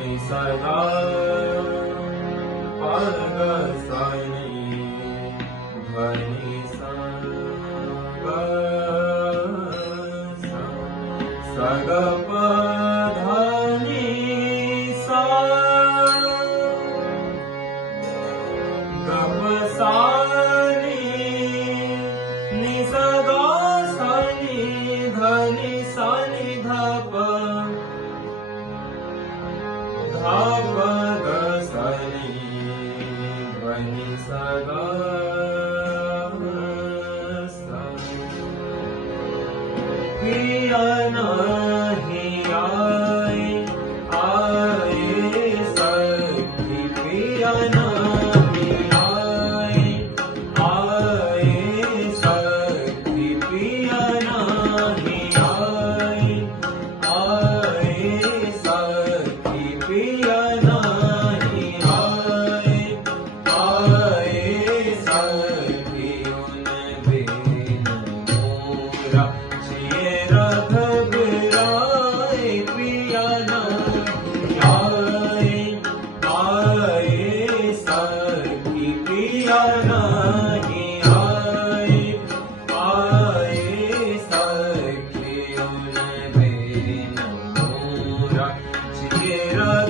निसगा पग सनि ध्वनि सग सग प ध्वनि सा गप सा निसगा सनि ध्वनि सनि धप धप ग सनि ध्वनि सगा पिया नहीं आए आए सखी पिया नहीं आए आए सखी पिया नहीं आए आए सखी पिया नहीं आए आए सखी उन बिन मोरा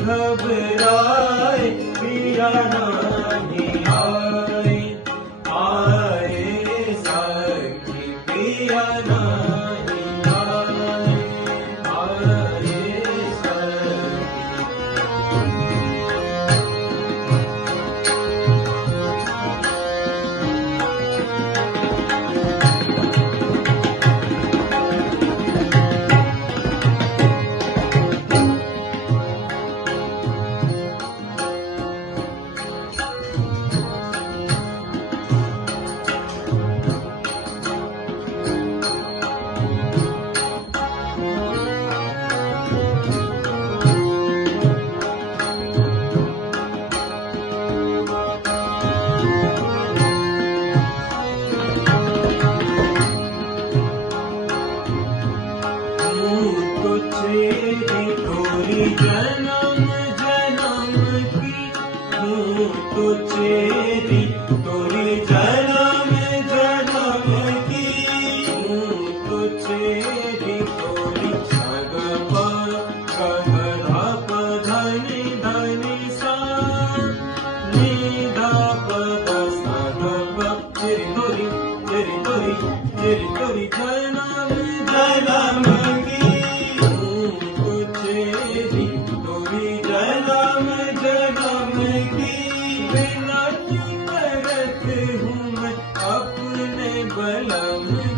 घबराए पिया नहीं आए आए सखी पिया नहीं आए आए सखी तोरी जन्म जन्म की तो चेरी तोरी जन्म जन्म की तो चेरी तोरी सग प धनि धनि सा नि ध प द सा ध प तेरी तोरी जन्म जन्म की बिना करत हूँ मैं अपने बलम